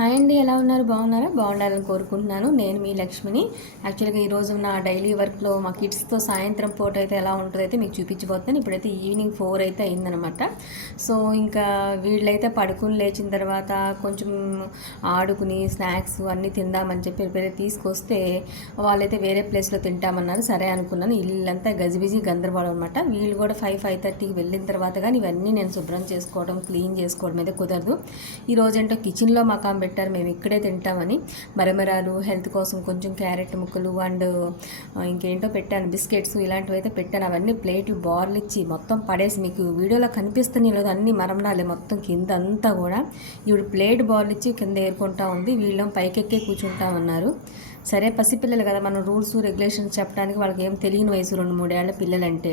Hi అండి, ఎలా ఉన్నారు? బాగున్నారా? బాగుండాలని కోరుకుంటున్నాను. నేను మీ లక్ష్మిని. యాక్చువల్గా ఈరోజు నా డైలీ వర్క్లో మా కిడ్స్తో సాయంత్రం పూట అయితే ఎలా ఉంటుందో అయితే మీకు చూపించబోతున్నాను. ఇప్పుడైతే ఈవినింగ్ 4 అయితే అయిందనమాట. సో ఇంకా వీళ్ళైతే పడుకుని లేచిన తర్వాత కొంచెం ఆడుకుని స్నాక్స్ అన్నీ తిందామని చెప్పి ప్రిపేర్ తీసుకొస్తే వాళ్ళైతే వేరే ప్లేస్లో తింటామన్నారు. సరే అనుకున్నాను. ఇల్లంతా గజిబిజి గందరగోళం అనమాట. వీళ్ళు కూడా 5-5:30కి వెళ్ళిన తర్వాత కానీ ఇవన్నీ నేను శుభ్రం చేసుకోవడం, క్లీన్ చేసుకోవడం అయితే కుదరదు. ఈరోజు ఏంటో కిచెన్లో మాకు పెట్టారు, మేము ఇక్కడే తింటామని. మరమరాలు హెల్త్ కోసం కొంచెం క్యారెట్ ముక్కలు అండ్ ఇంకేంటో పెట్టాను, బిస్కెట్స్ ఇలాంటివి అయితే పెట్టాను. అవన్నీ ప్లేట్లు బార్లు ఇచ్చి మొత్తం పడేసి, మీకు వీడియోలో కనిపిస్తున్నాయి లేదు అన్ని మరమరాలే మొత్తం కింద అంతా కూడా. ఇప్పుడు ప్లేట్ బార్లు ఇచ్చి కింద ఏరుకుంటా ఉంది. వీళ్ళం పైకెక్కే కూర్చుంటామన్నారు. సరే పసిపిల్లలు కదా, మనం రూల్స్ రెగ్యులేషన్స్ చెప్పడానికి వాళ్ళకి ఏం తెలియని వయసు 2-3 ఏళ్ల పిల్లలంటే.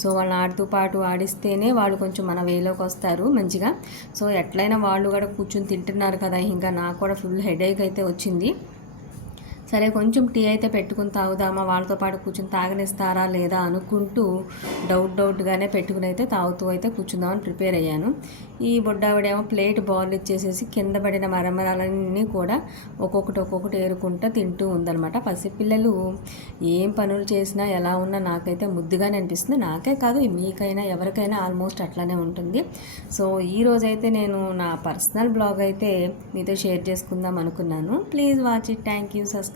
సో వాళ్ళని ఆడుతూ పాటు ఆడిస్తేనే వాళ్ళు కొంచెం మన వేలోకి వస్తారు మంచిగా. సో ఎట్లయినా వాళ్ళు కూడా కూర్చొని తింటున్నారు కదా, ఇంకా నాకు కూడా ఫుల్ హెడేక్ అయితే వచ్చింది. సరే కొంచెం టీ అయితే పెట్టుకుని తాగుదామా, వాళ్ళతో పాటు కూర్చొని తాగనిస్తారా లేదా అనుకుంటూ డౌట్గానే పెట్టుకుని అయితే తాగుతూ అయితే కూర్చుందామని ప్రిపేర్ అయ్యాను. ఈ బొడ్డావిడేమో ప్లేట్ బాల్ ఇచ్చేసేసి కింద పడిన మరమరాలన్నీ కూడా ఒక్కొక్కటి ఏరుకుంటూ తింటూ ఉందనమాట. పసిపిల్లలు ఏం పనులు చేసినా ఎలా ఉన్నా నాకైతే ముద్దుగానే అనిపిస్తుంది. నాకే కాదు, మీకైనా ఎవరికైనా ఆల్మోస్ట్ అట్లానే ఉంటుంది. సో ఈరోజైతే నేను నా పర్సనల్ బ్లాగ్ అయితే మీతో షేర్ చేసుకుందాం అనుకున్నాను. Please watch it. Thank you. Subscribe.